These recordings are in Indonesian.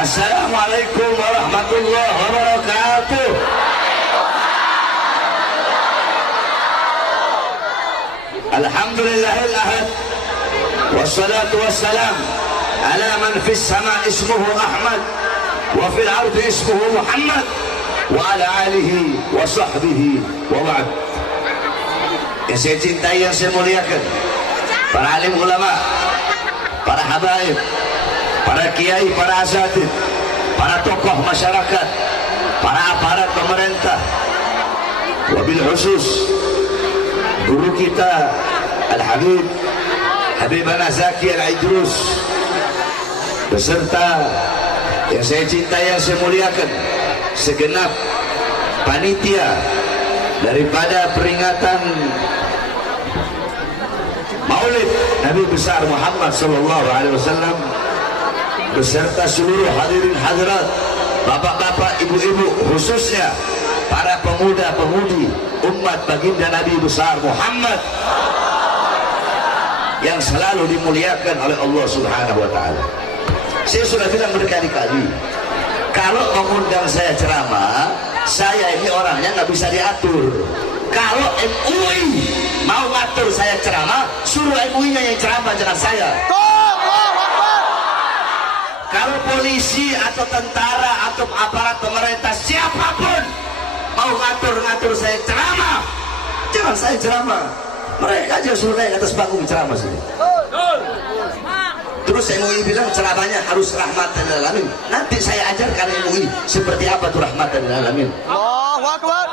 Assalamualaikum warahmatullahi wabarakatuh. Alhamdulillahil ahad, wassalatu wassalam ala man fis sama ismuhu Ahmad wa fil ardi ismuhu Muhammad wa ala alihi wa sahbihi wa ba'd. Yang saya cintai, yang saya muliakan, para alim ulama, para habaib, para kiai, para asatid, para tokoh masyarakat, para aparat pemerintah, wabil khusus guru kita Al-Habib Habibana Zaki Al-Idrus, beserta yang saya cintai, yang saya muliakan, segenap panitia daripada peringatan Maulid Nabi besar Muhammad sallallahu alaihi wasallam, beserta seluruh hadirin hadirat, bapak-bapak, ibu-ibu, khususnya para pemuda-pemudi umat baginda Nabi besar Muhammad yang selalu dimuliakan oleh Allah Subhanahu wa taala. Saya sudah bilang berkali-kali, kalau mengundang saya ceramah, saya ini orangnya nggak bisa diatur. Kalau MUI mau ngatur saya ceramah, suruh MUI-nya yang ceramah, jangan saya. Kalau polisi atau tentara atau aparat pemerintah siapapun mau ngatur saya ceramah, jangan saya ceramah. Mereka aja suruh naik atas panggung ceramah sini. Terus MUI bilang ceramahnya harus rahmatan lil alamin. Nanti saya ajarkan MUI seperti apa tuh rahmatan lil alamin. Allahu Akbar.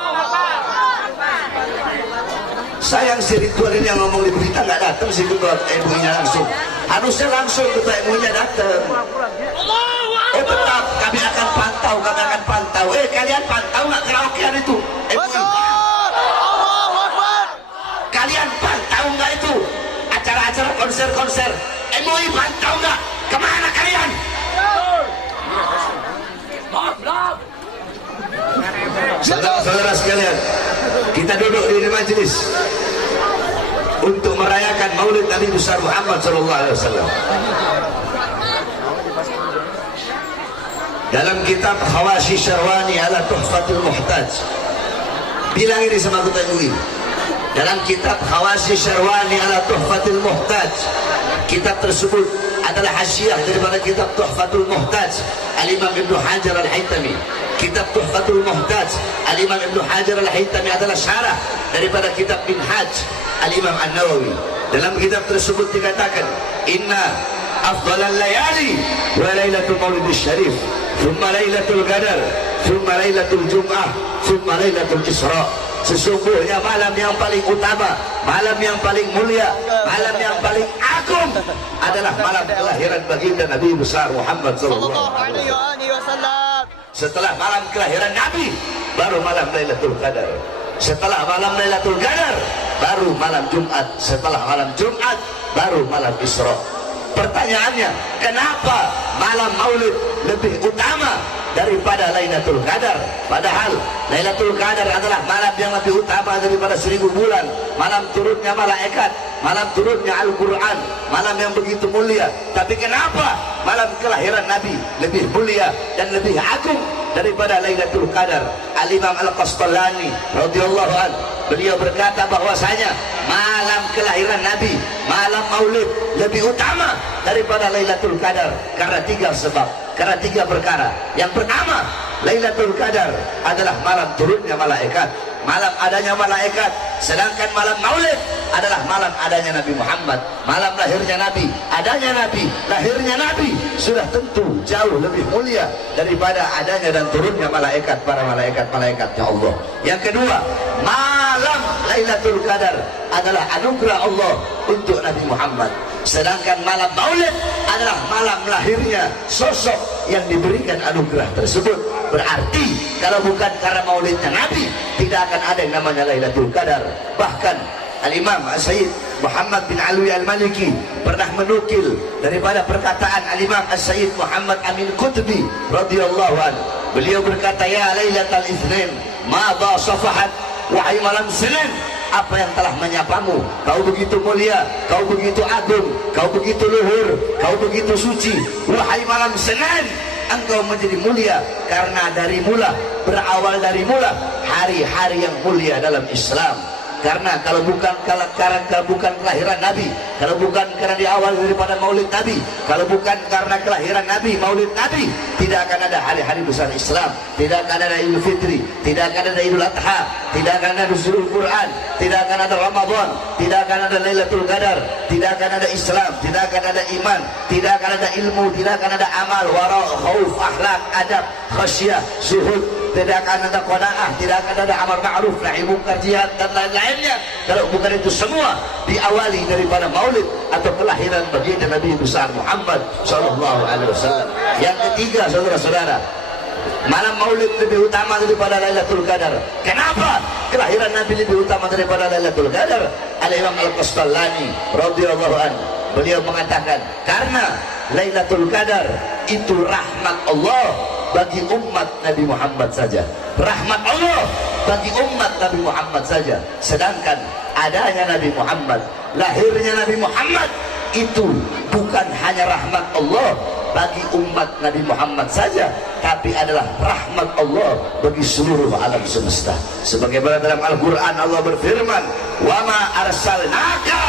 Sayang si Ridwan ini yang ngomong di berita nggak datang sih ketua MUI-nya langsung. Harusnya langsung ketua MUI-nya datang. Oh tetap kami akan pantau. Kalian pantau nggak karaokean itu MUI? Kalian pantau nggak itu acara-acara konser-konser MUI? Pantau nggak? Kemana kalian? Saudara-saudara sekalian, kita duduk di majelis untuk merayakan Maulid Nabi besar Muhammad sallallahu alaihi wasallam. Dalam kitab Khawashi Syarwani ala Tuhfatul Muhtaj, bilang ini sama ketua MUI. Dalam kitab Khawashi Syarwani ala Tuhfatul Muhtaj, kitab tersebut adalah hasyiah daripada kitab Tuhfatul Muhtaj Al-Imam Ibnu Hajar Al-Haytami. Kitab Tuhfatul Muhtaj Al-Imam Ibnu Hajar Al-Haytami adalah syarah daripada kitab Minhaj Al-Imam An-Nawawi. Dalam kitab tersebut dikatakan, inna afdalal layali wa lailatul maulidis syarif, thumma lailatul qadar, thumma lailatul jum'ah, thumma lailatul isra. Sesungguhnya malam yang paling utama, malam yang paling mulia, malam yang paling agung adalah malam kelahiran baginda Nabi besar Muhammad sallallahu alaihi wasallam. Setelah malam kelahiran Nabi, baru malam Lailatul Qadar. Setelah malam Lailatul Qadar, baru malam Jumat. Setelah malam Jumat, baru malam Isra. Pertanyaannya, kenapa malam Maulid lebih utama daripada Lailatul Qadar? Padahal Lailatul Qadar adalah malam yang lebih utama daripada 1000 bulan. Malam turunnya malaikat, malam turunnya Al-Quran, malam yang begitu mulia. Tapi kenapa malam kelahiran Nabi lebih mulia dan lebih agung daripada Lailatul Qadar? Al-Imam Al-Qastalani radhiyallahu anhu, beliau berkata bahwasanya malam kelahiran Nabi, malam Maulid lebih utama daripada Lailatul Qadar karena 3 sebab, karena 3 perkara. Yang pertama, Lailatul Qadar adalah malam turunnya malaikat, malam adanya malaikat. Sedangkan malam Maulid adalah malam adanya Nabi Muhammad, malam lahirnya Nabi, adanya Nabi, lahirnya Nabi sudah tentu jauh lebih mulia daripada adanya dan turunnya malaikat, para malaikat-malaikatnya Allah. Yang kedua, malam Lailatul Qadar adalah anugerah Allah untuk Nabi Muhammad. Sedangkan malam Maulid adalah malam lahirnya sosok yang diberikan anugerah tersebut. Berarti kalau bukan karena maulidnya Nabi, tidak akan ada yang namanya Lailatul Qadar. Bahkan Al-Imam As-Sayyid Muhammad bin Alwi Al-Maliki pernah menukil daripada perkataan Al-Imam As-Sayyid Muhammad Amin Qutbi radhiyallahu anhu. Beliau berkata, ya Lailatul Itsnin madha safahat, wahai malam Senin, apa yang telah menyapamu? Kau begitu mulia, kau begitu agung, kau begitu luhur, kau begitu suci. Wahai malam Senin, engkau menjadi mulia karena dari mula, berawal dari mula hari-hari yang mulia dalam Islam. Karena kalau bukan kelahiran Nabi, kalau bukan karena diawali daripada maulid Nabi, kalau bukan karena kelahiran Nabi, maulid Nabi, tidak akan ada hari-hari besar Islam, tidak akan ada Idul Fitri, tidak akan ada Idul Adha, tidak akan ada Nuzulul Quran, tidak akan ada Ramadan, tidak akan ada Lailatul Qadar, tidak akan ada Islam, tidak akan ada iman, tidak akan ada ilmu, tidak akan ada amal, wara, khauf, akhlak, adab, khasyah, zuhud, tidak akan ada qanaah, tidak akan ada amar ma'ruf, nahi munkar, jihad dan lain-lainnya. Kalau bukan itu semua diawali daripada maulid atau kelahiran baginda Nabi besar Muhammad sallallahu alaihi wasallam. Yang ketiga, saudara-saudara, malam maulid lebih utama daripada Lailatul Qadar. Kenapa? Kelahiran Nabi lebih utama daripada Lailatul Qadar. Al-Imam Al-Qastallani radhiyallahu anhu, beliau mengatakan, karena Lailatul Qadar itu rahmat Allah bagi umat Nabi Muhammad saja. Rahmat Allah bagi umat Nabi Muhammad saja. Sedangkan adanya Nabi Muhammad, lahirnya Nabi Muhammad itu bukan hanya rahmat Allah bagi umat Nabi Muhammad saja, tapi adalah rahmat Allah bagi seluruh alam semesta. Sebagaimana dalam Al-Quran Allah berfirman, wa ma arsalnaka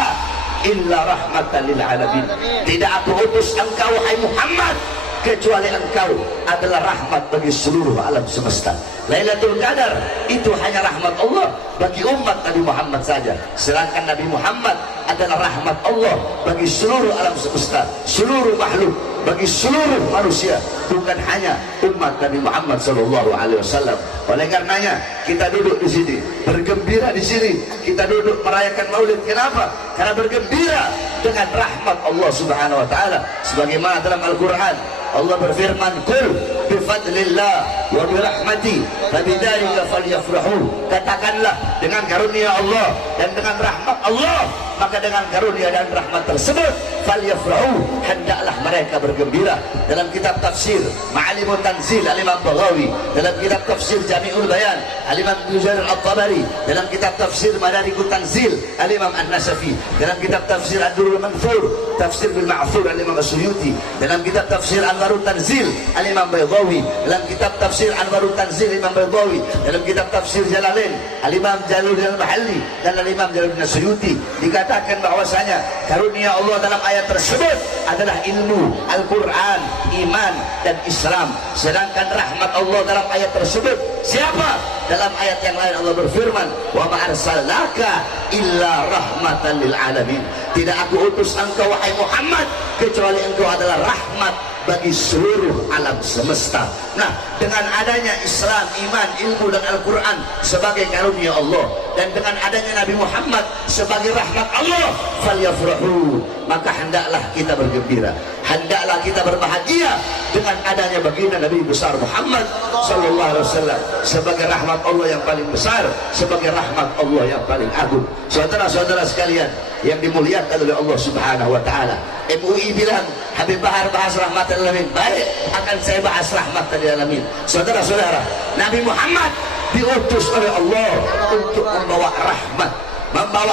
illa rahmatan lil alamin. Tidak aku utus engkau wahai Muhammad kecuali engkau adalah rahmat bagi seluruh alam semesta. Lailatul Qadar itu hanya rahmat Allah bagi umat Nabi Muhammad saja. Sedangkan Nabi Muhammad adalah rahmat Allah bagi seluruh alam semesta, seluruh makhluk, bagi seluruh manusia, bukan hanya umat Nabi Muhammad sallallahu alaihi wasallam. Oleh karenanya kita duduk di sini, bergembira di sini, kita duduk merayakan Maulid. Kenapa? Karena bergembira dengan rahmat Allah Subhanahu wa taala. Sebagaimana dalam Al-Qur'an Allah berfirman, "Qul bi fadlillah wa bi rahmati fabidzalika falyafrahu." Katakanlah, dengan karunia Allah dan dengan rahmat Allah, maka dengan karunia dan rahmat tersebut falyafrahu, hendaklah mereka bergembira. Dalam kitab tafsir Ma'alimut Tanzil Al-Imam Baghawi, dalam kitab tafsir Jami'ul Bayan Al-Imam Ibnu Jarir At-Tabari, dalam kitab tafsir Madarikut Tanzil Al-Imam An-Nasafi, dalam kitab tafsir Ad-Durrul Manthur Tafsir bil Ma'thur Al-Imam As-Suyuti, dalam kitab tafsir Anwarut Tanzil Al-Imam Baydawi, dalam kitab tafsir Anwarut Tanzil Imam Baydawi, dalam kitab tafsir Jalalain Al-Imam Jalaluddin Al-Mahalli dan Al-Imam Jalaluddin As-Suyuti, dikatakan bahwasanya karunia Allah dalam ayat tersebut adalah ilmu, Al-Quran, iman dan Islam. Sedangkan rahmat Allah dalam ayat tersebut siapa? Dalam ayat yang lain Allah berfirman, wa ma arsalnaka illa rahmatan lil alamin. Tidak aku utus engkau wahai Muhammad kecuali engkau adalah rahmat bagi seluruh alam semesta. Nah, dengan adanya Islam, iman, ilmu dan Al-Quran sebagai karunia Allah, dan dengan adanya Nabi Muhammad sebagai rahmat Allah, falyafrahu, maka hendaklah kita bergembira, hendaklah kita berbahagia dengan adanya baginda Nabi besar Muhammad sallallahu alaihi wasallam sebagai rahmat Allah yang paling besar, sebagai rahmat Allah yang paling agung. Saudara-saudara sekalian yang dimuliakan oleh Allah Subhanahu wa taala, MUI bilang Habib Bahar bahas rahmatan lil alamin, baik, akan saya bahas rahmatan lil alamin. Saudara-saudara, Nabi Muhammad diutus oleh Allah untuk membawa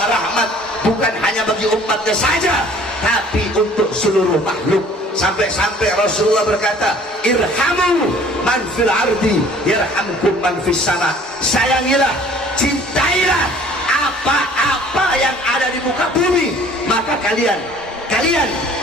rahmat bukan hanya bagi umatnya saja, tapi untuk seluruh makhluk. Sampai-sampai Rasulullah berkata, irhamu man fil ardi yarhamkum man fis sama. Sayangilah, cintailah apa-apa yang ada di muka bumi, maka kalian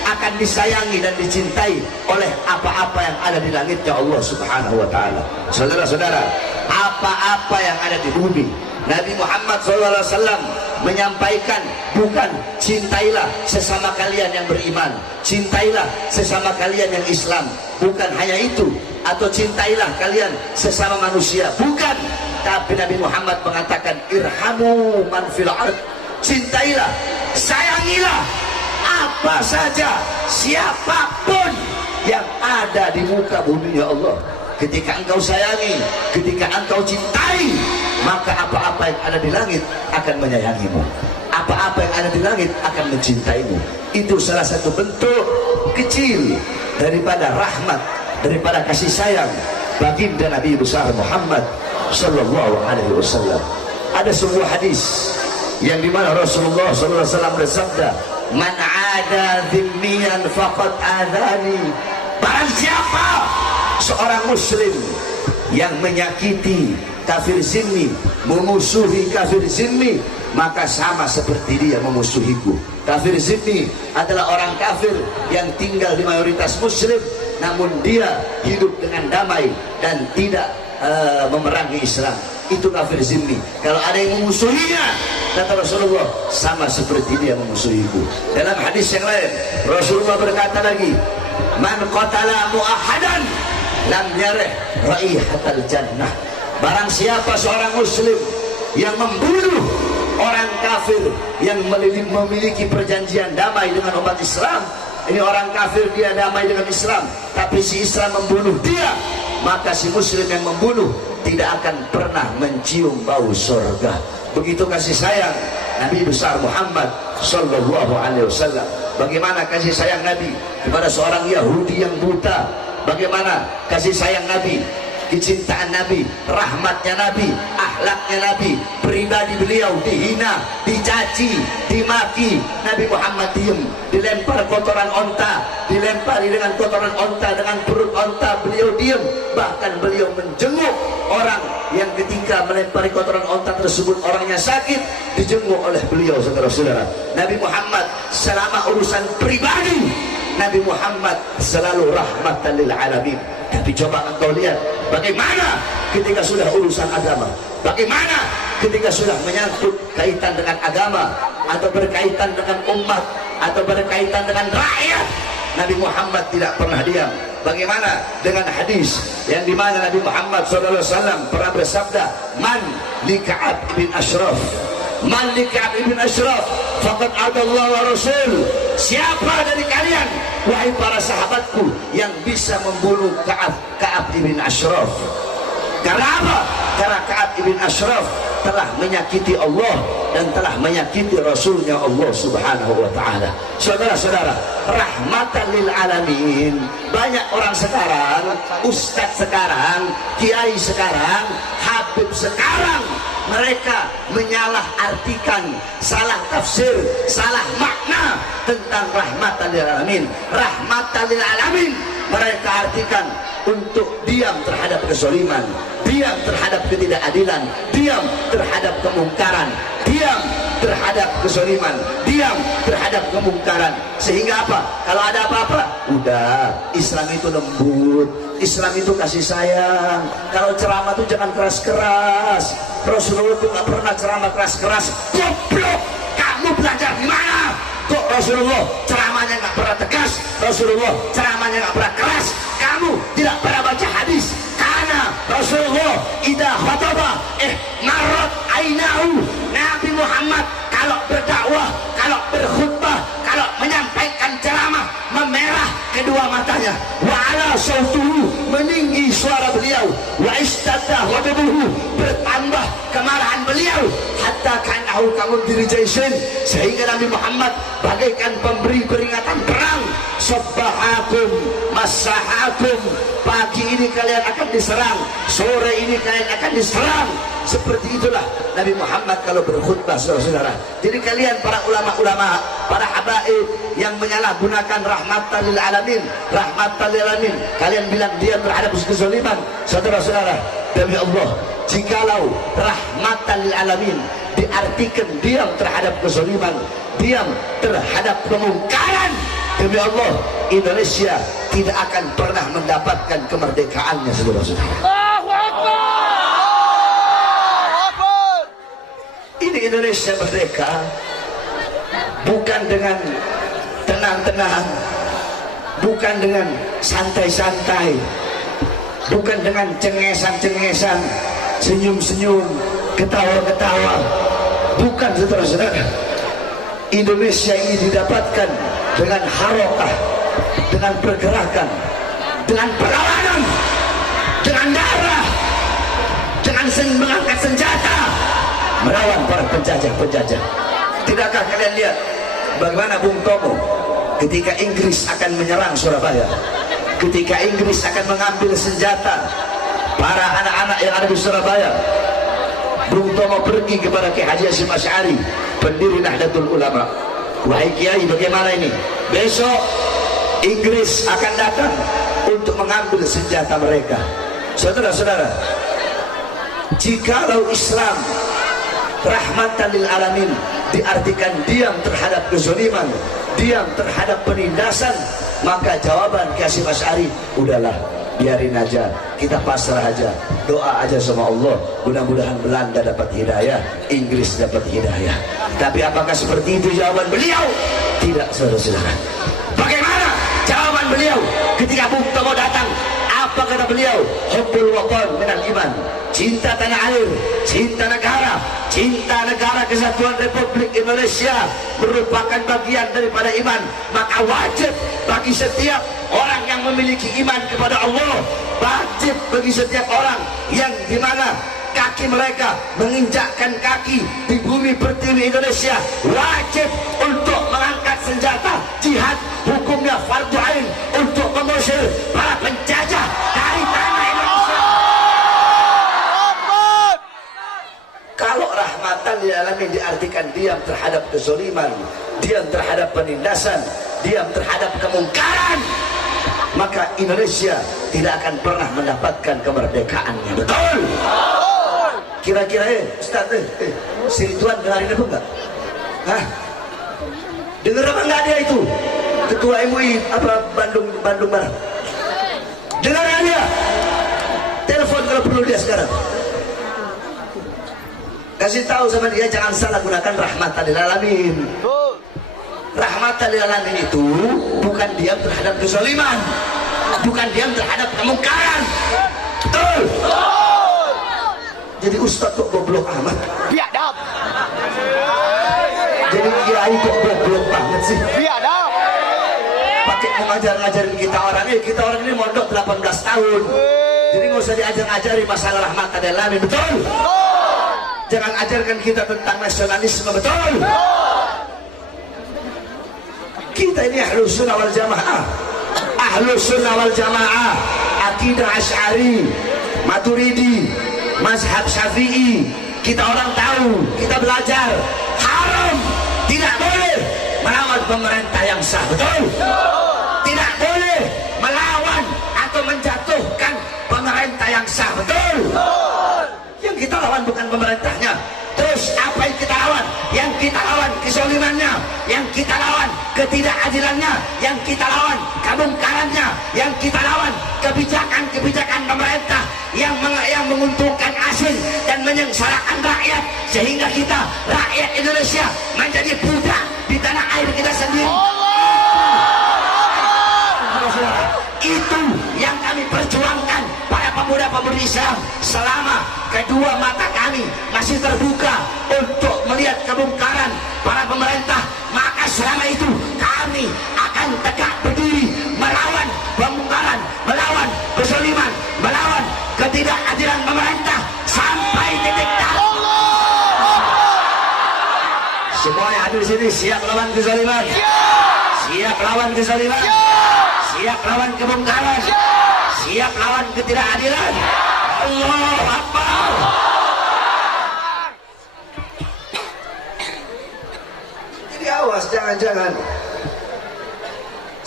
akan disayangi dan dicintai oleh apa-apa yang ada di langitnya Allah Subhanahu wa taala. Saudara-saudara, apa-apa yang ada di bumi, Nabi Muhammad SAW menyampaikan bukan cintailah sesama kalian yang beriman, cintailah sesama kalian yang Islam, bukan hanya itu, atau cintailah kalian sesama manusia, bukan. Tapi Nabi Muhammad mengatakan irhamu man fil ard, cintailah, sayangilah apa saja, siapapun yang ada di muka bumi ya Allah. Ketika engkau sayangi, ketika engkau cintai, maka apa-apa yang ada di langit akan menyayangimu, apa-apa yang ada di langit akan mencintaimu. Itu salah satu bentuk kecil daripada rahmat, daripada kasih sayang baginda Nabi besar Muhammad sallallahu alaihi wasallam. Ada sebuah hadis yang dimana Rasulullah sallallahu alaihi wasallam bersabda, man ada dhimmiyan faqad adani. Barang siapa seorang muslim yang menyakiti kafir zimmi, memusuhi kafir zimmi, maka sama seperti dia memusuhiku. Kafir zimmi adalah orang kafir yang tinggal di mayoritas muslim, namun dia hidup dengan damai dan tidak memerangi Islam. Itu kafir zimmi. Kalau ada yang memusuhinya, kata Rasulullah, sama seperti dia memusuhiku. Dalam hadis yang lain, Rasulullah berkata lagi, man qatala mu'ahadan lam yarih raihatal jannah. Barang siapa seorang muslim yang membunuh orang kafir yang memiliki perjanjian damai dengan umat Islam, ini orang kafir, dia damai dengan Islam, tapi si Islam membunuh dia, maka si muslim yang membunuh tidak akan pernah mencium bau surga. Begitu kasih sayang Nabi besar Muhammad sallallahu alaihi wasallam. Bagaimana kasih sayang Nabi kepada seorang Yahudi yang buta? Bagaimana kasih sayang Nabi, kecintaan Nabi, rahmatnya Nabi, akhlaknya Nabi, pribadi beliau dihina, dicaci, dimaki, Nabi Muhammad diem, dilempar kotoran onta, dilempari dengan kotoran onta, dengan perut onta, beliau diem. Bahkan beliau menjenguk orang yang ketika melempari kotoran onta tersebut orangnya sakit, dijenguk oleh beliau, saudara-saudara. Nabi Muhammad selama urusan pribadi, Nabi Muhammad selalu rahmatan lil alamin. Tapi coba engkau lihat bagaimana ketika sudah urusan agama, bagaimana ketika sudah menyangkut kaitan dengan agama, atau berkaitan dengan umat, atau berkaitan dengan rakyat, Nabi Muhammad tidak pernah diam. Bagaimana dengan hadis yang dimana Nabi Muhammad SAW pernah bersabda, man li Ka'ab bin Ashraf, man li Ka'ab bin Ashraf faqad adallahu wa rasul. Siapa dari kalian, wahai para sahabatku, yang bisa membunuh Ka'ab bin Ashraf? Karena apa? Karena Ka'ab bin Ashraf telah menyakiti Allah dan telah menyakiti Rasulnya Allah Subhanahu wa ta'ala. Saudara-saudara, rahmatan lil alamin. Banyak orang sekarang, ustadz sekarang, kiai sekarang, habib sekarang, mereka menyalahartikan, salah tafsir, salah makna tentang rahmatan lil alamin. Rahmatan lil alamin mereka artikan untuk diam terhadap kezaliman, diam terhadap ketidakadilan, diam terhadap kemungkaran, diam terhadap kezaliman, diam terhadap kemungkaran. Sehingga apa? Kalau ada apa-apa, udah, Islam itu lembut, Islam itu kasih sayang. Kalau ceramah itu jangan keras-keras. Rasulullah itu gak pernah ceramah keras-keras. Goblok, kamu belajar di mana? Kok Rasulullah ceramahnya gak pernah tegas, Rasulullah ceramahnya gak pernah keras? Kamu tidak pernah baca hadis. Karena Rasulullah idza khataba marat ainahu. Nabi Muhammad kalau berdakwah, kalau berkhutbah, kalau menyampaikan ceramah, memerah kedua matanya. Wa ala sautuhu, meninggi suara beliau. Wa istadda ghadabuhu, bertambah kemarahan beliau. Hatta kanahu kamun dirijaisin, sehingga Nabi Muhammad bagaikan pemberi peringatan perang. Sabbahakum masahakum, pagi ini kalian akan diserang, sore ini kalian akan diserang. Seperti itulah Nabi Muhammad kalau berkhutbah, saudara-saudara. Jadi kalian para ulama-ulama, para habaib yang menyalahgunakan rahmatan lil alamin, rahmatan lil alamin, kalian bilang diam terhadap kezaliman. Saudara-saudara, demi Allah, jikalau rahmatan lil alamin diartikan diam terhadap kezaliman, diam terhadap kemungkaran, demi Allah, Indonesia tidak akan pernah mendapatkan kemerdekaannya, saudara-saudara. Ini Indonesia merdeka bukan dengan tenang-tenang, bukan dengan santai-santai, bukan dengan cengesan-cengesan, senyum-senyum, ketawa-ketawa. Bukan, saudara-saudara. Indonesia ini didapatkan dengan harokah, dengan pergerakan, dengan perlawanan, dengan darah, dengan mengangkat senjata, melawan para penjajah-penjajah. Tidakkah kalian lihat bagaimana Bung Tomo ketika Inggris akan menyerang Surabaya, ketika Inggris akan mengambil senjata para anak-anak yang ada di Surabaya, Bung Tomo pergi kepada Kiai Haji Hasyim Asy'ari, pendiri Nahdlatul Ulama. Wahai Kiai, bagaimana ini? Besok Inggris akan datang untuk mengambil senjata mereka. Saudara-saudara, jikalau Islam rahmatan lil alamin diartikan diam terhadap kezaliman, diam terhadap penindasan, maka jawaban Hasyim Asy'ari, udahlah biarin aja, kita pasrah aja, doa aja sama Allah, mudah-mudahan Belanda dapat hidayah, Inggris dapat hidayah. Tapi apakah seperti itu jawaban beliau? Tidak, saudara-saudara. Bagaimana jawaban beliau ketika Bung Tomo datang? Apa kata beliau? Hubbul watan minal iman, cinta tanah air, cinta negara kesatuan Republik Indonesia merupakan bagian daripada iman. Maka wajib bagi setiap orang yang memiliki iman kepada Allah, wajib bagi setiap orang yang dimana kaki mereka menginjakkan kaki di bumi pertiwi Indonesia, wajib untuk mengangkat senjata jihad, hukumnya fardu ain, untuk mengusir para penjajah dari tanah Indonesia. Kalau rahmatan lil alamin diartikan diam terhadap kezaliman, diam terhadap penindasan, diam terhadap kemungkaran, maka Indonesia tidak akan pernah mendapatkan kemerdekaannya. Betul? Kira-kira Ustaz, si Ridwan dengarin apa enggak? Hah? Dengar apa enggak dia itu? Ketua MUI apa Bandung Barat. Dengar dia. Telepon kalau perlu dia sekarang. Kasih tahu sama dia jangan salah gunakan rahmatan lil alamin. Rahmatan lil alamin itu bukan diam terhadap kezaliman, bukan diam terhadap kemungkaran. Betul? Jadi Ustaz kok goblok amat? Biadab. Jadi kiai kok goblok banget sih? Biadab. Pakai ngajarin kita orang ini mondok 18 tahun. Jadi nggak usah diajar-ajari masalah rahmatan lil alamin. Betul? Jangan ajarkan kita tentang nasionalisme. Betul? Kita ini Ahlus Sunnah wal Jamaah. Ahlus Sunnah wal Jamaah, akidah Asy'ari, Maturidi, mazhab Syafi'i. Kita orang tahu, kita belajar. Haram, tidak boleh melawan pemerintah yang sah. Betul? Tidak boleh melawan atau menjatuhkan pemerintah yang sah. Betul? Yang kita lawan bukan pemerintahnya. Terus apa yang kita lawan? Yang kita lawan kezalimannya, yang kita lawan ketidakadilannya, yang kita lawan kemungkarannya, yang kita lawan kebijakan-kebijakan pemerintah yang menguntungkan asing dan menyengsarakan rakyat, sehingga kita rakyat Indonesia menjadi budak di tanah air kita sendiri. Itu yang kami perjuangkan, para pemuda-pemudi Islam, selama kedua mata kami masih terbuka untuk melihat kemungkaran para pemerintah. Maka selama itu kami akan tegak berdiri melawan kemungkaran, melawan kezaliman, melawan ketidakadilan pemerintah sampai titik darah. Semua yang hadir di sini siap lawan kezaliman, siap lawan kezaliman, siap lawan kemungkaran, siap lawan ketidakadilan. Allahu Akbar. Jadi awas, jangan-jangan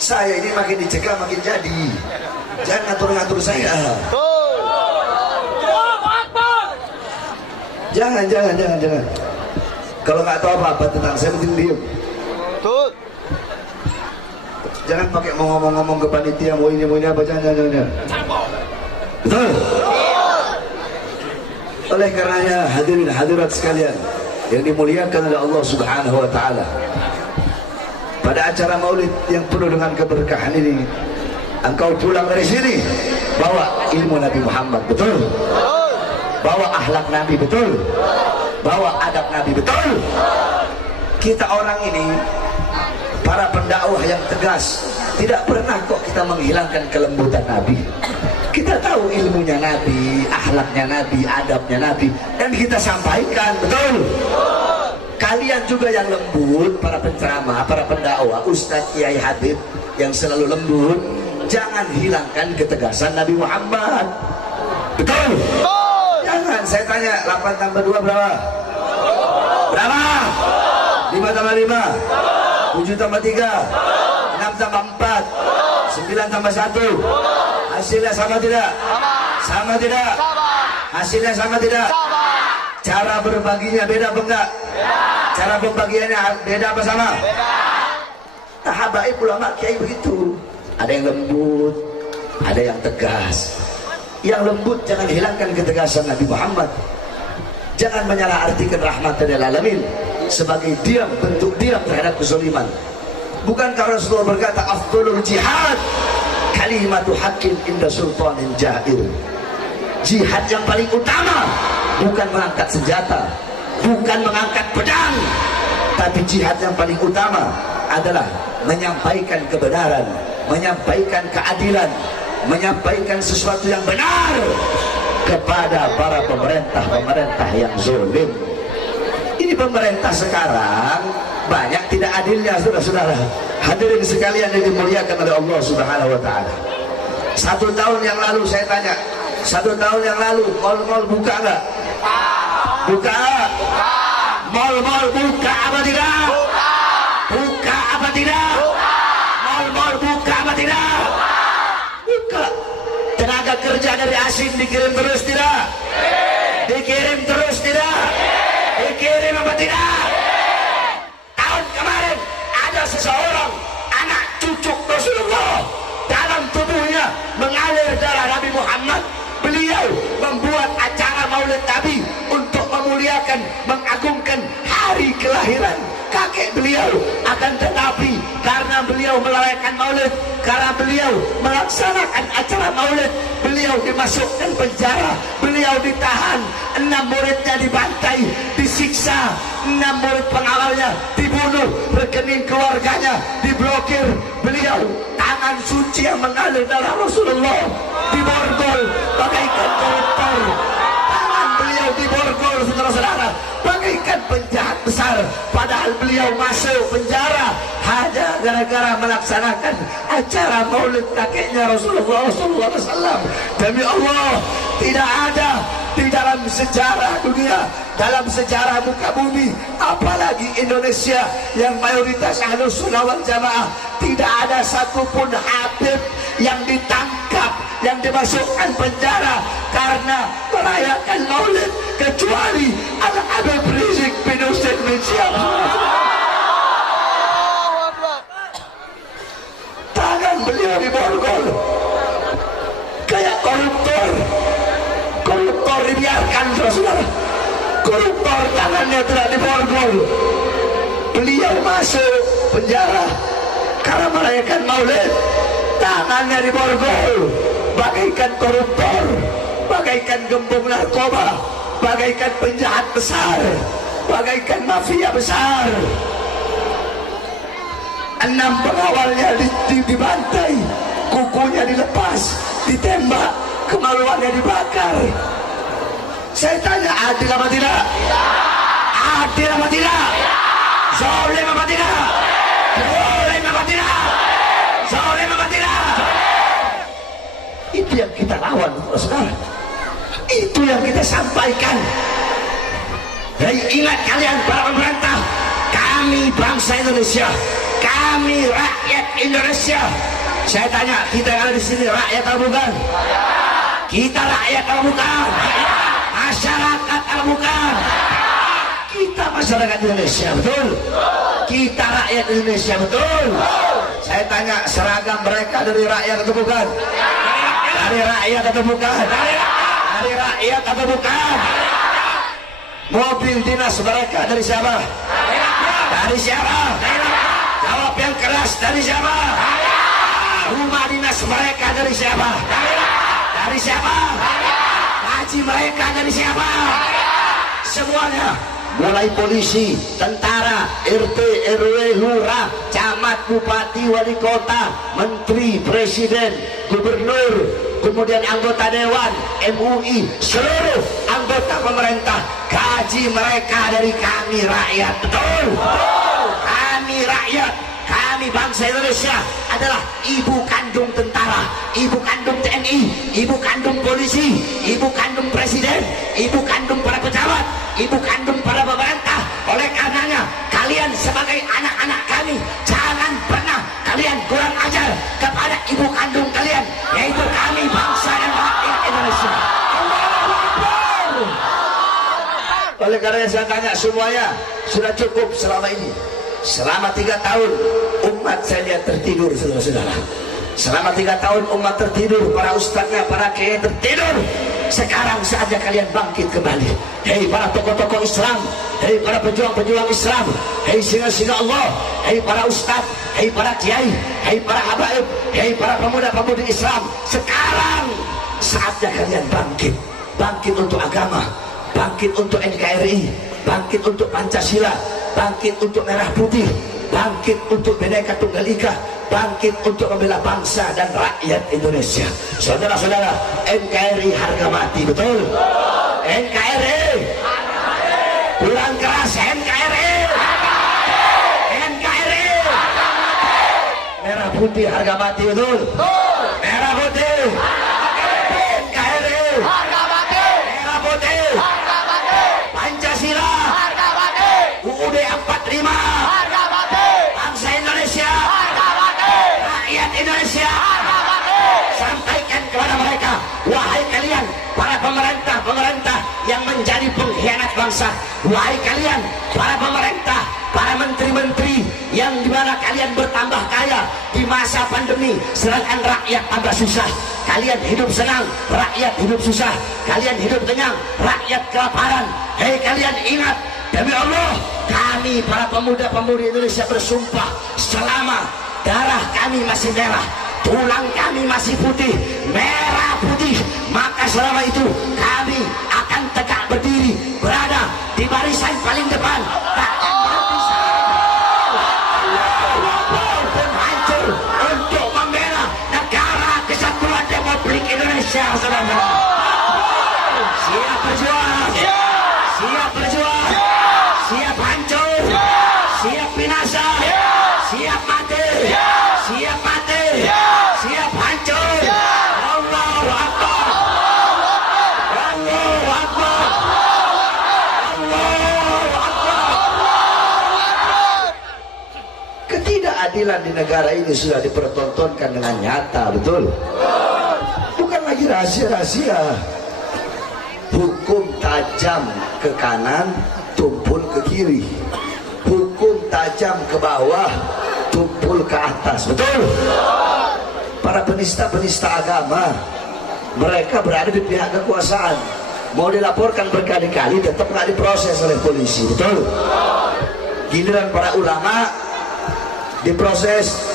saya ini makin dicegah makin jadi. Jangan ngatur-ngatur saya. Jangan. Kalau nggak tahu apa-apa tentang saya, mending diem. Jangan pakai mau ngomong-ngomong ke panitia mau ini apa, jangan. Betul? Oleh karenanya hadirin hadirat sekalian yang dimuliakan oleh Allah Subhanahu wa taala, pada acara Maulid yang penuh dengan keberkahan ini, engkau pulang dari sini bawa ilmu Nabi Muhammad. Betul? Bawa akhlak Nabi. Betul? Bawa adab Nabi. Betul? Kita orang ini para pendakwah yang tegas, tidak pernah kok kita menghilangkan kelembutan Nabi. Kita tahu ilmunya Nabi, akhlaknya Nabi, adabnya Nabi, dan kita sampaikan. Betul? Kalian juga yang lembut, para penceramah, para pendakwah, Ustadz, Kiai, Habib yang selalu lembut, jangan hilangkan ketegasan Nabi Muhammad. Betul? Jangan. Saya tanya, 8 tambah 2 berapa? Berapa? 5 tambah 5? 7 tambah 3, 6 tambah 4, 9 tambah 1, Hasilnya sama tidak? Sama tidak? Hasilnya sama tidak? Cara berbaginya beda apa enggak? Cara pembagiannya beda apa sama? Nah, habaib ulama kiai begitu. Ada yang lembut, ada yang tegas. Yang lembut jangan hilangkan ketegasan Nabi Muhammad. Jangan menyalahartikan rahmatan lil alamin sebagai diam, bentuk diam terhadap kezaliman. Bukankah Rasulullah berkata afdhalul jihad kalimatu haqqin inda sultanin ja'ir. Jihad yang paling utama bukan mengangkat senjata, bukan mengangkat pedang, tapi jihad yang paling utama adalah menyampaikan kebenaran, menyampaikan keadilan, menyampaikan sesuatu yang benar kepada para pemerintah yang zalim. Ini pemerintah sekarang banyak tidak adilnya, saudara-saudara. Hadirin sekalian yang dimuliakan oleh Allah Subhanahu wa taala. 1 tahun yang lalu saya tanya, 1 tahun yang lalu mal-mal buka enggak? Buka. Mal-mal buka apa tidak? Buka apa tidak? Mal-mal buka apa tidak? Buka. Tenaga kerja dari asing dikirim terus tidak? Dikirim terus tidak? Dikirim apa tidak? Tahun kemarin ada seseorang anak cucu Rasulullah, dalam tubuhnya mengalir darah Nabi Muhammad. Beliau membuat acara Maulid Nabi untuk memuliakan, mengagungkan hari kelahiran kakek beliau. Akan tetapi karena beliau merayakan Maulid, karena beliau melaksanakan acara Maulid, beliau dimasukkan penjara, beliau ditahan, 6 muridnya dibantai, disiksa, 6 murid pengawalnya dibunuh, rekening keluarganya diblokir. Beliau tangan suci yang mengalir darah Rasulullah diborgol bagaikan koruptor. Tangan beliau diborgol, saudara-saudara, bagaikan penjahat besar. Padahal beliau masuk penjara hanya gara-gara melaksanakan acara Maulid kakeknya Rasulullah SAW. Demi Allah, tidak ada di dalam sejarah dunia, dalam sejarah muka bumi, apalagi Indonesia yang mayoritas Ahlus Sunnah wal Jamaah, tidak ada satupun habib yang ditangkap, yang dimasukkan penjara karena merayakan Maulid, kecuali Al-Habib Rizik bin Hussein bin Syihab. Tangan beliau diborgol kayak koruptor. Koruptor dibiarkan, saudara. Koruptor tangannya tidak diborgol. Beliau masuk penjara karena merayakan Maulid, tangannya diborgol bagaikan koruptor, bagaikan gembong narkoba, bagaikan penjahat besar, bagaikan mafia besar. 6 pengawalnya dibantai, kukunya dilepas, ditembak, kemaluannya dibakar. Saya tanya, adil apa tidak? Adil apa tidak? Zalim apa tidak? Zalim apa tidak? Zalim apa tidak? Itu yang kita lawan, saudara. Itu yang kita sampaikan. Dan ingat kalian para pemerintah, kami bangsa Indonesia, kami rakyat Indonesia. Saya tanya, kita yang ada di sini rakyat atau bukan? Kita rakyat atau bukan? Masyarakat atau bukan? Kita masyarakat Indonesia, betul? Kita rakyat Indonesia, betul? Saya tanya, seragam mereka dari rakyat atau bukan? Dari rakyat atau bukan? Dari rakyat atau bukan? Mobil dinas mereka dari siapa? Dari siapa? Jawab yang keras, dari siapa? Rumah dinas mereka dari siapa? Dari siapa? Haji mereka dari siapa? Semuanya, mulai polisi, tentara, RT, RW, lurah, camat, bupati, wali kota, menteri, presiden, gubernur, kemudian anggota dewan, MUI, seluruh anggota pemerintah, gaji mereka dari kami rakyat, betul? Kami rakyat, kami bangsa Indonesia adalah ibu kandung tentara, ibu kandung TNI, ibu kandung polisi, ibu kandung presiden, ibu kandung para pejabat, ibu kandung para pemerintah. Oleh karenanya, kalian sebagai anak-anak kami, jangan pernah kalian kurang ajar kepada ibu kandung kalian, yaitu kami Saudara-saudara, saya tanya semuanya, sudah cukup selama ini? Selama 3 tahun umat saya lihat tertidur, saudara-saudara. Selama 3 tahun umat tertidur, para ustaznya, para kiai tertidur. Sekarang saatnya kalian bangkit kembali. Hei para tokoh-tokoh Islam, hei para pejuang-pejuang Islam, hei singa-singa Allah, hei para ustaz, hei para kiai, hei para habaib, hei para pemuda-pemudi Islam. Sekarang saatnya kalian bangkit. Bangkit untuk agama, bangkit untuk NKRI, bangkit untuk Pancasila, bangkit untuk Merah Putih, bangkit untuk Bhinneka Tunggal Ika, bangkit untuk membela bangsa dan rakyat Indonesia. Saudara-saudara, NKRI harga mati, betul? NKRI kurang keras, NKRI, NKRI Merah Putih harga mati, betul? Merah Putih, NKRI Merah Putih, Pancasila, UUD 45, bangsa Indonesia, rakyat Indonesia. Sampaikan kepada mereka, wahai kalian para pemerintah yang menjadi pengkhianat bangsa, wahai kalian para pemerintah, para menteri-menteri yang dimana kalian bertambah kaya di masa pandemi, sedangkan rakyat tambah susah. Kalian hidup senang, rakyat hidup susah. Kalian hidup kenyang, rakyat kelaparan. Hei kalian ingat, demi Allah, kami para pemuda-pemudi Indonesia bersumpah, selama darah kami masih merah, tulang kami masih putih, merah putih, maka selama itu kami akan tegak berdiri, berada di barisan paling depan, takkan berpisah walaupun hancur untuk membela negara kesatuan Republik Indonesia. Saudara, siap berjuang, siap berjuang, siap hancur, siap binasa, siap mati, siap mati, siap hancur. Allahu Akbar, Allahu Akbar, Allahu Akbar. Ketidakadilan di negara ini sudah dipertontonkan dengan nyata, betul? Bukan lagi rahasia-rahasia. Hukum tajam ke kanan, tumpul ke kiri. Hukum tajam ke bawah, tumpul ke atas, betul? Para penista-penista agama, mereka berada di pihak kekuasaan, mau dilaporkan berkali-kali tetap nggak diproses oleh polisi, betul? Giliran para ulama diproses,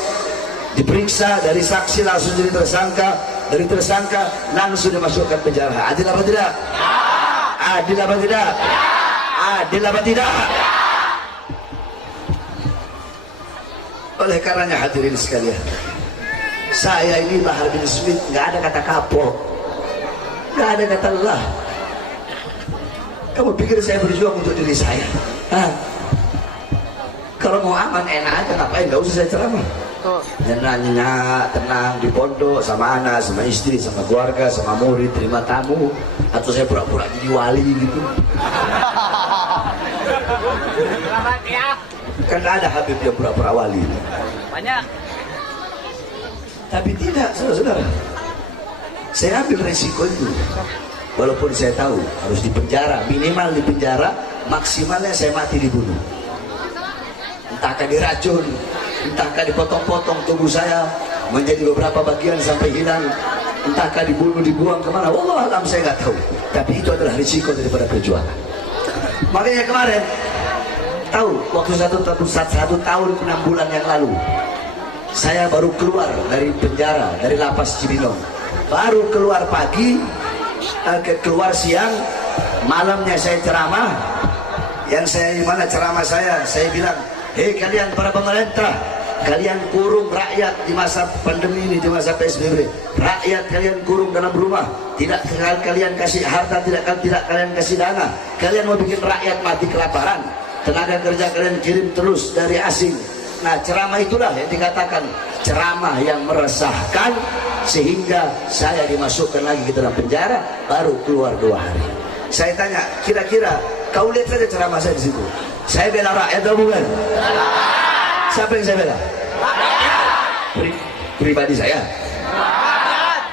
diperiksa, dari saksi langsung jadi tersangka, dari tersangka langsung dimasukkan penjara. Adil apa tidak? Adil apa tidak? Adil apa tidak? Oleh karenanya hadirin sekalian, saya ini Bahar bin Smith, nggak ada kata kapok, nggak ada kata lelah. Kamu pikir saya berjuang untuk diri saya? Hah? Kalau mau aman enak aja, ngapain? Nggak usah saya ceramah. Nyenyak, tenang di pondok sama anak, sama istri, sama keluarga, sama murid, terima tamu, atau saya pura-pura jadi wali gitu. Kan ada Habib yang pura-pura wali. Banyak. Tapi tidak, saudara-saudara. Saya ambil resiko itu. Walaupun saya tahu harus dipenjara, minimal dipenjara, maksimalnya saya mati dibunuh. Entahkah diracun, entahkah dipotong-potong tubuh saya menjadi beberapa bagian sampai hilang, entahkah dibunuh, dibuang kemana, wallah alam, saya nggak tahu. Tapi itu adalah risiko daripada perjuangan. Makanya kemarin, tahu waktu satu tahun 6 bulan yang lalu, saya baru keluar dari penjara, dari lapas Cibinong. Baru keluar pagi, keluar siang, malamnya saya ceramah. Yang saya gimana ceramah saya bilang, hei kalian para pemerintah, kalian kurung rakyat di masa pandemi ini, di masa PSBB. Rakyat kalian kurung dalam rumah, tidak kalian kasih harta, tidak kalian kasih dana. Kalian mau bikin rakyat mati kelaparan, tenaga kerja kalian kirim terus dari asing. Nah, ceramah itulah yang dikatakan ceramah yang meresahkan, sehingga saya dimasukkan lagi ke dalam penjara, baru keluar 2 hari. Saya tanya, kira-kira kau lihat saja ceramah saya di situ, saya bela rakyat atau bukan? Siapa yang saya bela? Pribadi saya?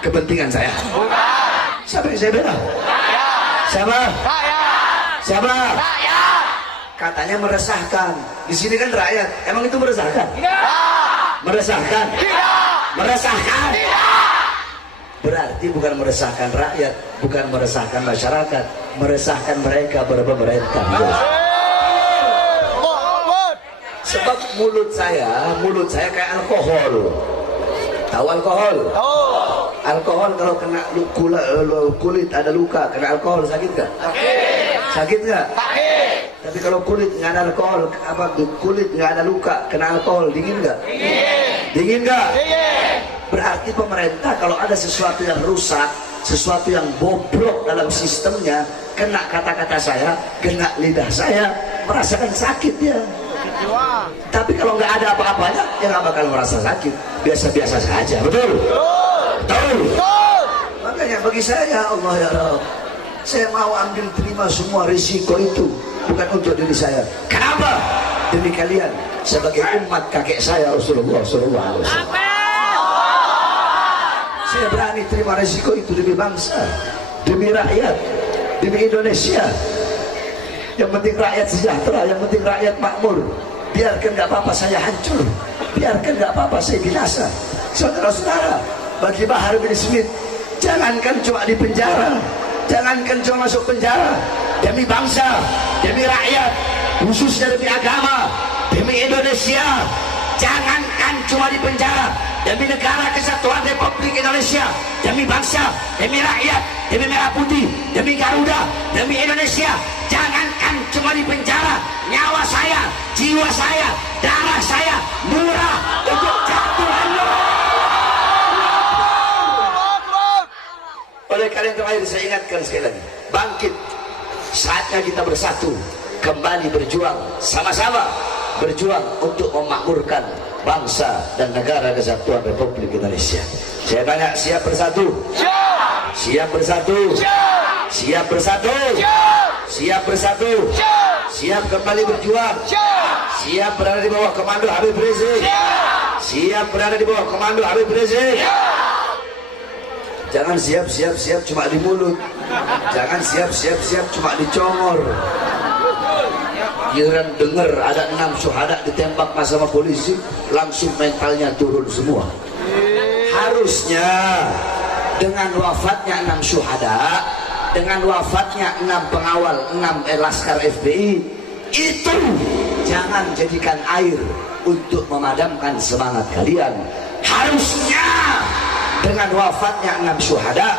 Kepentingan saya? Siapa yang saya bela? Siapa? Siapa? Rakyat. Katanya meresahkan. Di sini kan rakyat. Emang itu meresahkan? Tidak. Meresahkan? Tidak. Meresahkan? Tidak. Berarti bukan meresahkan rakyat, bukan meresahkan masyarakat, meresahkan mereka berpemerintah. Sebab mulut saya kayak alkohol. Tahu alkohol? Oh. Alkohol kalau kena kulit ada luka, kena alkohol sakit gak? Sakit gak? Sakit. Tapi kalau kulit nggak ada alkohol, kulit nggak ada luka, kena alkohol dingin gak? Dingin gak? Berarti pemerintah kalau ada sesuatu yang rusak, sesuatu yang bobrok dalam sistemnya, kena kata-kata saya, kena lidah saya, merasakan sakit ya. Tapi kalau nggak ada apa-apanya, ya nggak bakal merasa sakit, biasa-biasa saja. Betul? Betul. Makanya bagi saya, Allah ya Rabb, saya mau ambil terima semua risiko itu, bukan untuk diri saya. Kenapa? Demi kalian, sebagai umat kakek saya Rasulullah SAW. Saya berani terima risiko itu demi bangsa, demi rakyat, demi Indonesia. Yang penting rakyat sejahtera, yang penting rakyat makmur. Biarkan nggak apa-apa saya hancur, biarkan nggak apa-apa saya binasa. Saudara-saudara, bagi Bahar bin Smith, jangankan cuma di penjara, jangankan cuma masuk penjara, demi bangsa, demi rakyat, khususnya demi agama, demi Indonesia. Jangankan cuma di penjara, demi negara kesatuan Republik Indonesia, demi bangsa, demi rakyat, demi Merah Putih, demi Garuda, demi Indonesia. Jangankan cuma di penjara, nyawa saya, jiwa saya, darah saya murah untuk jatuh. Oleh kalian terakhir saya ingatkan sekali lagi, bangkit, saatnya kita bersatu, kembali berjuang, sama-sama berjuang untuk memakmurkan bangsa dan negara kesatuan Republik Indonesia. Saya tanya, siap bersatu? Siap. Siap bersatu? Siap. Siap bersatu? Siap. Siap bersatu? Siap. Siap kembali berjuang? Siap. Siap berada di bawah komando Habib Rizik? Siap. Siap berada di bawah komando Habib Rizik? Siap. Jangan siap cuma di mulut. Jangan siap cuma dicongor. Giliran dengar ada 6 syuhada ditembak sama polisi, langsung mentalnya turun semua. Harusnya dengan wafatnya 6 syuhada, dengan wafatnya 6 pengawal, 6 laskar FPI, itu jangan jadikan air untuk memadamkan semangat kalian. Harusnya dengan wafatnya 6 syuhada,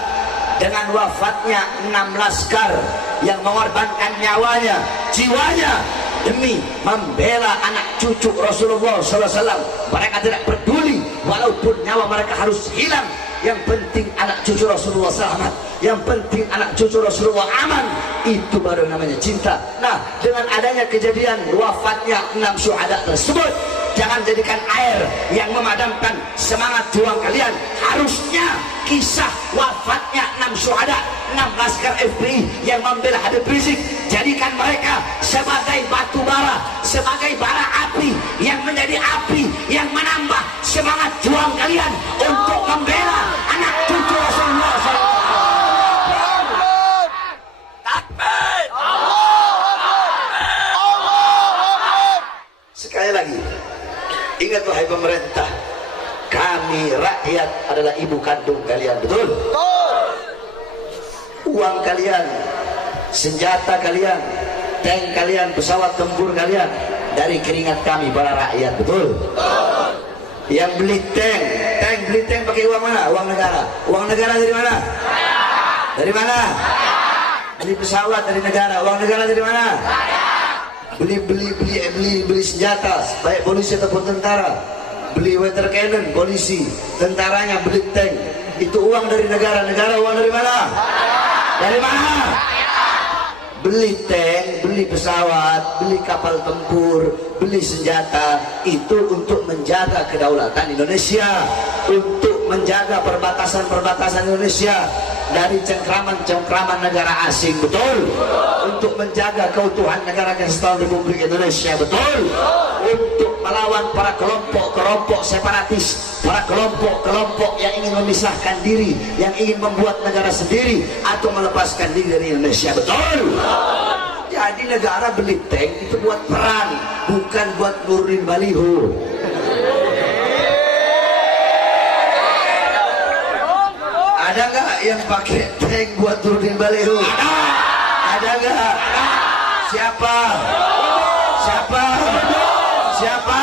dengan wafatnya 6 laskar yang mengorbankan nyawanya, jiwanya demi membela anak cucu Rasulullah SAW, mereka tidak peduli walaupun nyawa mereka harus hilang. Yang penting anak cucu Rasulullah selamat, yang penting anak cucu Rasulullah aman. Itu baru namanya cinta. Nah, dengan adanya kejadian wafatnya 6 syuhada tersebut, jangan jadikan air yang memadamkan semangat juang kalian. Harusnya kisah wafatnya 6 syuhada, 6 laskar FPI yang membela Habib Rizik, jadikan mereka sebagai batu bara, sebagai bara api yang menjadi api yang menambah semangat juang kalian untuk membela anak cucu Rasulullah SAW. Sekali lagi, ingat wahai pemerintah, kami rakyat adalah ibu kandung kalian, betul? Uang kalian, senjata kalian, tank kalian, pesawat tempur kalian dari keringat kami para rakyat, betul? Yang beli beli tank pakai uang mana? Uang negara. Uang negara dari mana? Dari mana? Beli pesawat dari negara. Uang negara dari mana? Beli senjata, baik polisi ataupun tentara. Beli water cannon, polisi, tentaranya beli tank. Itu uang dari negara. Negara uang dari mana? Dari mana? Beli tank, beli pesawat, beli kapal tempur, beli senjata, itu untuk menjaga kedaulatan Indonesia, untuk menjaga perbatasan-perbatasan Indonesia dari cengkraman-cengkraman negara asing, betul? Untuk menjaga keutuhan negara kesatuan Republik Indonesia, betul? Untuk melawan para kelompok-kelompok separatis, para kelompok-kelompok yang ingin memisahkan diri, yang ingin membuat negara sendiri atau melepaskan diri dari Indonesia, betul? Jadi negara beli tank itu buat perang, bukan buat nurunin baliho. Ada nggak yang pakai tank buat turunin baliho? Ada nggak? Siapa? Siapa? Siapa?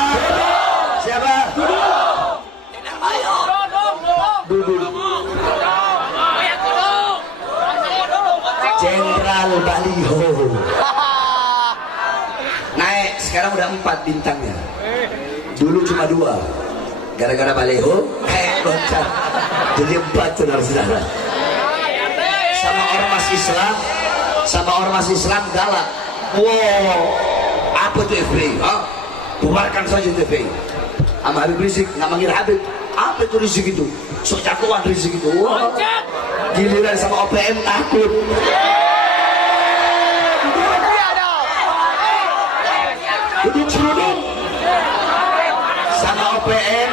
Siapa? Jenderal Baliho. Naik, sekarang udah 4 bintangnya. Dulu cuma 2. Gara-gara Baliho, loncat. Jadi 4 saudara-saudara. Sama ormas Islam galak. Wow, apa itu FPI? Bubarkan saja itu FPI. Sama Habib Rizik, nggak manggil Habib. Apa itu Rizik itu? Sok jagoan Rizik itu. Wow. Giliran sama OPM takut. Duduk seruduk. Sama OPM,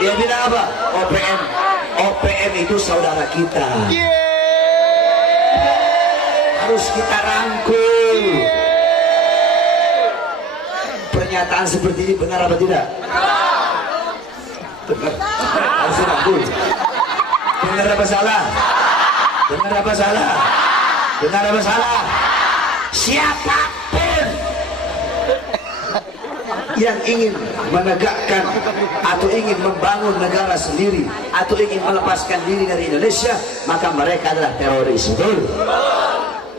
dia bilang apa? OPM itu saudara kita. Harus kita rangkul. Pernyataan seperti ini benar apa tidak? Benar. Harus dirangkul. Benar apa salah? Benar apa salah? Benar apa salah? Siapapun yang ingin menegakkan atau ingin membangun negara sendiri atau ingin melepaskan diri dari Indonesia, maka mereka adalah teroris. Betul?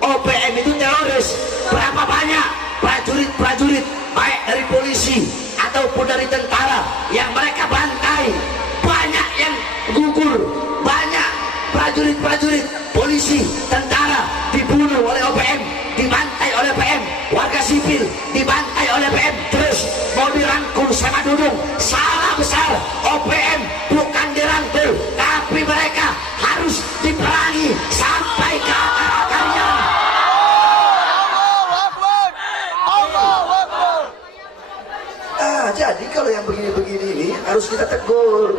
OPM itu teroris. Berapa banyak prajurit-prajurit baik dari polisi ataupun dari tentara yang mereka bantai, banyak yang gugur, banyak prajurit-prajurit polisi tentara dibunuh oleh OPM, dibantai oleh OPM, warga sipil dibantai oleh OPM, terus mau dirangkul sama Dudung. Salah besar. OPM bukan dirangkul, tapi mereka harus diperangi sampai ke akar-akarnya. Jadi kalau yang begini-begini ini harus kita tegur.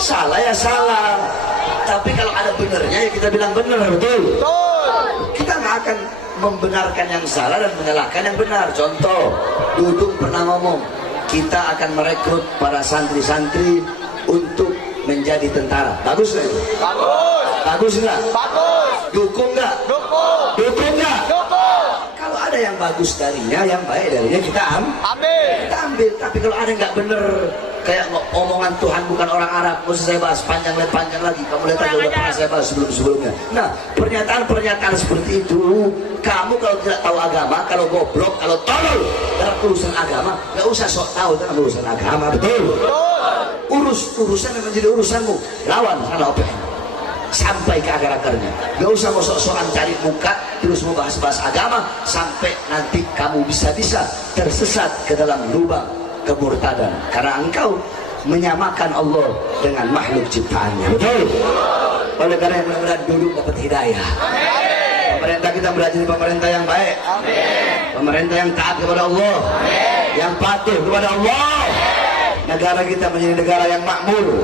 Salah ya salah. Tapi kalau ada benernya ya kita bilang benar, betul. Kita nggak akan membenarkan yang salah dan menyalahkan yang benar. Contoh, Dudung pernah ngomong, kita akan merekrut para santri-santri untuk menjadi tentara. Bagus nggak itu? Bagus. Bagus nggak? Bagus. Dukung nggak? Dukung. Dukung nggak? Dukung. Kalau ada yang bagus darinya, yang baik darinya kita ambil. Kita ambil. Tapi kalau ada yang nggak bener, kayak omongan Tuhan bukan orang Arab, mau saya bahas panjang lagi. Kamu lihat aja udah pernah saya bahas sebelum-sebelumnya. Nah, pernyataan seperti itu, kamu kalau tidak tahu agama, kalau goblok, kalau tolol dalam urusan agama, nggak usah sok tahu dalam urusan agama, betul? Urusan yang menjadi urusanmu, lawan sana OPM sampai ke akar-akarnya. Gak usah mau sok-sokan cari muka terus mau bahas-bahas agama sampai nanti kamu bisa-bisa tersesat ke dalam lubang kemurtadan karena engkau menyamakan Allah dengan makhluk ciptaannya. Betul? Oleh karena yang mudah-mudahan Dudung dapat hidayah. Pemerintah kita menjadi pemerintah yang baik. Pemerintah yang taat kepada Allah, yang patuh kepada Allah. Negara kita menjadi negara yang makmur,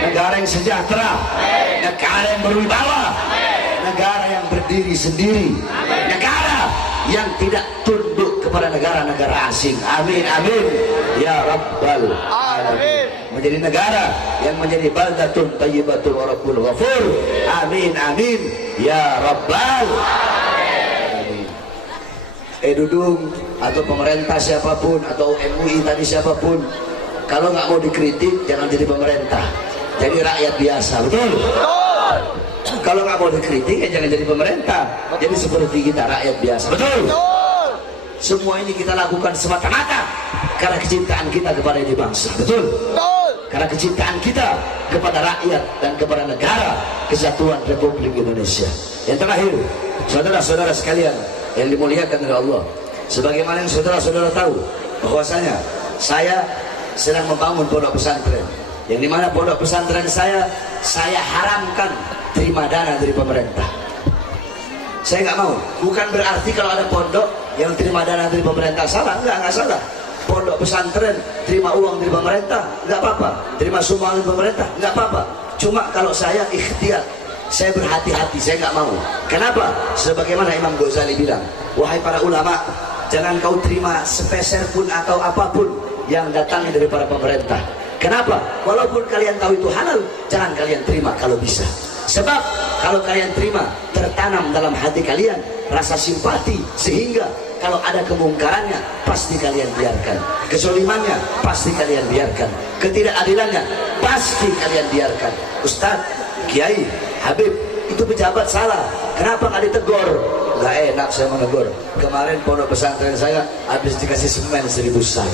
negara yang sejahtera, negara yang berwibawa, negara yang berdiri sendiri, negara yang tidak tunduk kepada negara-negara asing. Amin, amin ya rabbal alamin. Menjadi negara yang menjadi baldatun thayyibatun wa rabbul ghafur. Amin, amin ya rabbal alamin. Dudung atau pemerintah siapapun atau MUI tadi siapapun, kalau nggak mau dikritik jangan jadi pemerintah, jadi rakyat biasa. Betul? Betul. Kalau nggak mau dikritik ya jangan jadi pemerintah, jadi seperti kita rakyat biasa. Betul? Betul. Semua ini kita lakukan semata-mata karena kecintaan kita kepada ini bangsa. Betul? Betul. Karena kecintaan kita kepada rakyat dan kepada negara kesatuan Republik Indonesia. Yang terakhir, saudara-saudara sekalian yang dimuliakan oleh Allah, sebagaimana yang saudara-saudara tahu bahwasanya saya sedang membangun pondok pesantren, yang dimana pondok pesantren saya haramkan terima dana dari pemerintah. Saya nggak mau. Bukan berarti kalau ada pondok yang terima dana dari pemerintah salah, nggak salah. Pondok pesantren terima uang dari pemerintah nggak apa-apa, terima sumbangan dari pemerintah nggak apa-apa. Cuma kalau saya ikhtiar, Saya berhati-hati, saya nggak mau. Kenapa? Sebagaimana Imam Ghazali bilang, wahai para ulama, jangan kau terima sepeser pun atau apapun yang datangnya dari para pemerintah. Kenapa? Walaupun kalian tahu itu halal, jangan kalian terima kalau bisa. Sebab kalau kalian terima, tertanam dalam hati kalian rasa simpati, sehingga kalau ada kemungkarannya pasti kalian biarkan, kezalimannya pasti kalian biarkan, ketidakadilannya pasti kalian biarkan. Ustadz, Kiai, Habib, itu pejabat salah, kenapa nggak ditegur? Nggak enak saya menegur. Kemarin pondok pesantren saya habis dikasih semen 1000 sak.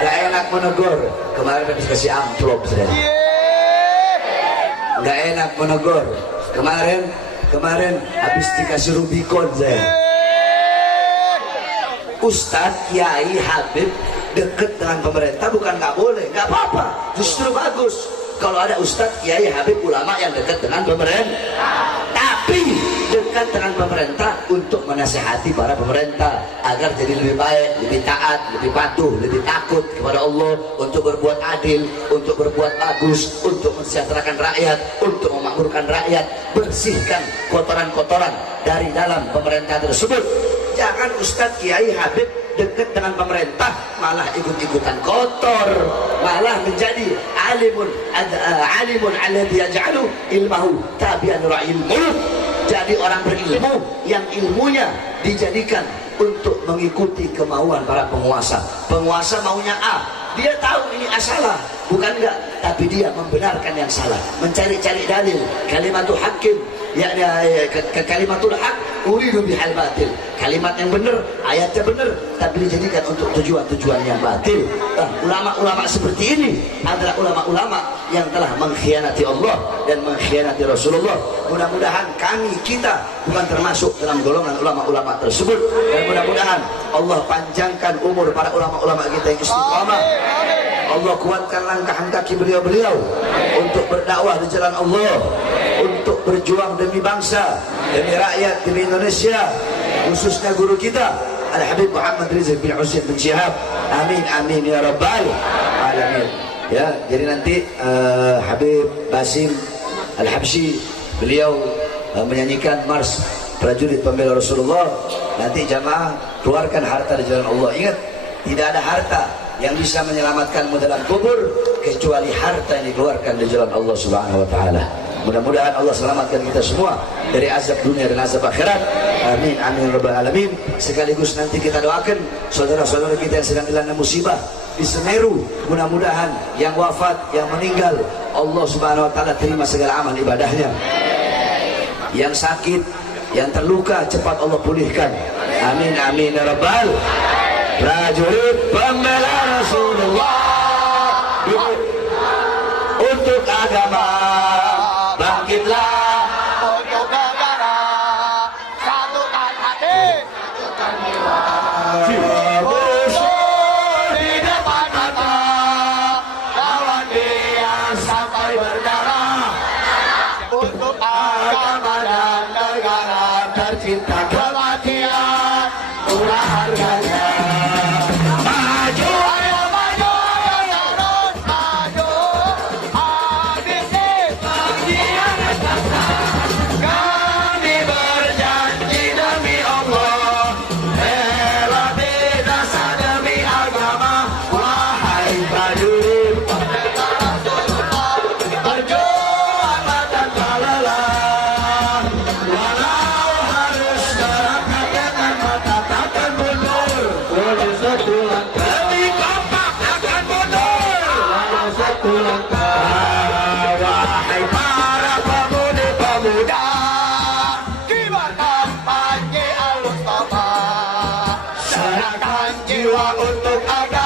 Nggak enak menegur. Kemarin habis dikasih amplop saya. Nggak enak menegur. Kemarin habis dikasih Rubicon saya. Ustadz, Kiai, Habib deket dengan pemerintah bukan nggak boleh, nggak apa-apa, justru bagus kalau ada Ustadz, Kiai, Habib, ulama yang dekat dengan pemerintah. Tapi dekat dengan pemerintah untuk menasihati para pemerintah agar jadi lebih baik, lebih taat, lebih patuh, lebih takut kepada Allah, untuk berbuat adil, untuk berbuat bagus, untuk mensejahterakan rakyat, untuk memakmurkan rakyat, bersihkan kotoran-kotoran dari dalam pemerintah tersebut. Jangan Ustadz, Kiai, Habib dekat dengan pemerintah malah ikut-ikutan kotor, malah menjadi alimun alladhi yaj'alu ilmahu tabi'an ra'il muluk. Jadi orang berilmu yang ilmunya dijadikan untuk mengikuti kemauan para penguasa. Penguasa maunya A, dia tahu ini A salah, bukan enggak, tapi dia membenarkan yang salah, mencari-cari dalil. Kalimatul hakim, ya kalimatul haq uridu bihal batil. Kalimat yang benar, ayatnya benar, tapi dijadikan untuk tujuan-tujuan yang batil. Ulama-ulama seperti ini adalah ulama-ulama yang telah mengkhianati Allah dan mengkhianati Rasulullah. Mudah-mudahan kita bukan termasuk dalam golongan ulama-ulama tersebut, dan mudah-mudahan Allah panjangkan umur para ulama-ulama kita yang istiqamah. Allah kuatkan langkah kaki beliau-beliau untuk berdakwah di jalan Allah, untuk berjuang demi bangsa, demi rakyat, demi Indonesia, khususnya guru kita Al-Habib Muhammad Rizq bin Husain bin Syihab. Amin amin ya rabbal alamin. Ya, jadi nanti Habib Basim Al-Habsyi beliau menyanyikan mars prajurit pembela Rasulullah. Nanti jamaah keluarkan harta di jalan Allah. Ingat, tidak ada harta yang bisa menyelamatkanmu dalam kubur kecuali harta yang dikeluarkan di jalan Allah Subhanahu wa taala. Mudah-mudahan Allah selamatkan kita semua dari azab dunia dan azab akhirat. Amin amin rabbal alamin. Sekaligus nanti kita doakan saudara-saudara kita yang sedang dilanda musibah di Semeru. Mudah-mudahan yang wafat, yang meninggal, Allah Subhanahu wa taala terima segala amal ibadahnya. Yang sakit, yang terluka, cepat Allah pulihkan. Amin amin ya rabbal. Prajurit pembela Rasulullah untuk agama, bangkitlah untuk negara, satukan hati, satukan jiwa. Musuh di depan mata, lawan dia sampai berdarah. Untuk agama dan negara tercinta, kematian murah harganya. Maju, ayo maju, ayo terus maju. Habisi pengkhianat bangsa. Kami berjanji demi Allah, bela binasa demi agama. Wahai prajurit pembela Rasulullah, berjuang tanpa lelah. Walau harus berangkat dengan mata takkan mundur. Walau satu langkah demi kompak akan mundur. Walau satu langkah. Wahai para pemuda-pemuda, kibarkan panji Al-Mustafa, serahkan jiwa untuk agama.